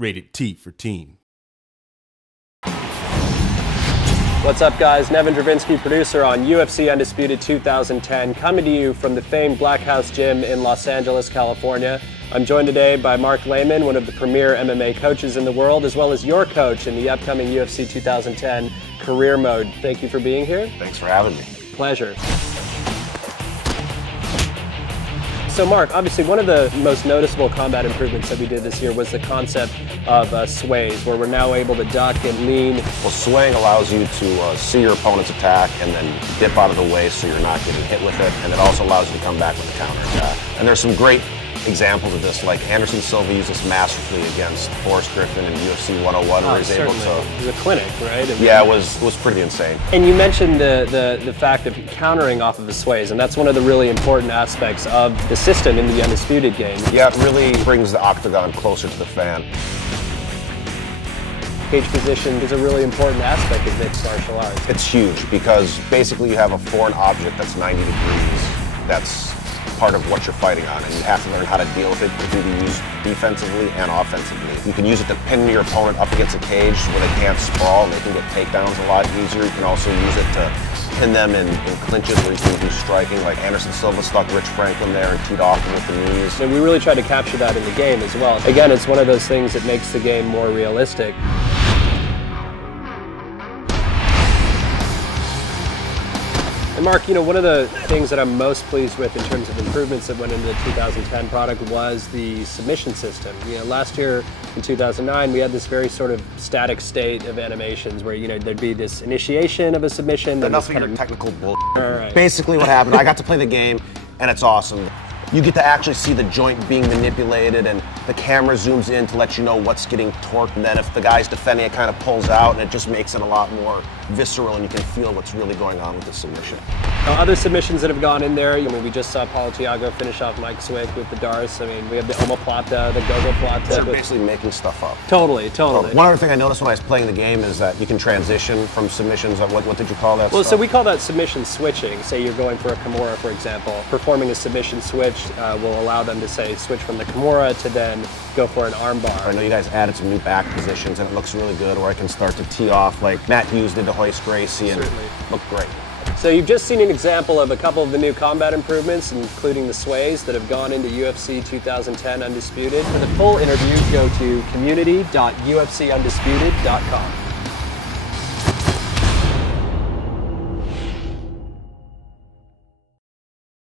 Rated T for teen. What's up, guys? Nevin Dravinsky, producer on UFC Undisputed 2010, coming to you from the famed Black House Gym in Los Angeles, California. I'm joined today by Mark Layman, one of the premier MMA coaches in the world, as well as your coach in the upcoming UFC 2010 Career Mode. Thank you for being here. Thanks for having me. Pleasure. So Mark, obviously one of the most noticeable combat improvements that we did this year was the concept of sways, where we're now able to duck and lean. Well, swaying allows you to see your opponent's attack and then dip out of the way so you're not getting hit with it, and it also allows you to come back with a counter attack. And there's some great examples of this, like Anderson Silva used this masterfully against Forrest Griffin in UFC 101, where he's able to... It was a clinic, right? Yeah, it was pretty insane. And you mentioned the fact of countering off of the sways, and that's one of the really important aspects of the system in the Undisputed game. Yeah, it really brings the octagon closer to the fan. Cage position is a really important aspect of mixed martial arts. It's huge because basically you have a foreign object that's 90 degrees that's part of what you're fighting on, and you have to learn how to deal with it. It can be used defensively and offensively. You can use it to pin your opponent up against a cage where they can't sprawl and they can get takedowns a lot easier. You can also use it to pin them in clinches where you can do striking, like Anderson Silva stuck Rich Franklin there and teed off him with the knees. And we really try to capture that in the game as well. Again, it's one of those things that makes the game more realistic. And Mark, you know, one of the things that I'm most pleased with in terms of improvements that went into the 2010 product was the submission system. You know, last year in 2009, we had this very sort of static state of animations where, you know, there'd be this initiation of a submission. Enough of your technical bullshit. All right. Basically what happened, I got to play the game, and it's awesome. You get to actually see the joint being manipulated, and the camera zooms in to let you know what's getting torqued, and then if the guy's defending, it kind of pulls out, and it just makes it a lot more visceral, and you can feel what's really going on with the submission. Other submissions that have gone in there, I mean, we just saw Paulo Thiago finish off Mike Swick with the Darce. I mean, we have the omoplata, the gogoplata. They're basically making stuff up. Totally. One other thing I noticed when I was playing the game is that you can transition from submissions. What did you call that Well, stuff? so we call that submission switching. Say you're going for a Kimura, for example. Performing a submission switch will allow them to, say, switch from the Kimura to then go for an armbar. I know you guys added some new back positions, and it looks really good, or I can start to tee off like Matt Hughes did to Hoist Gracie, and looked great. So you've just seen an example of a couple of the new combat improvements, including the sways that have gone into UFC 2010 Undisputed. For the full interview, go to community.ufcundisputed.com.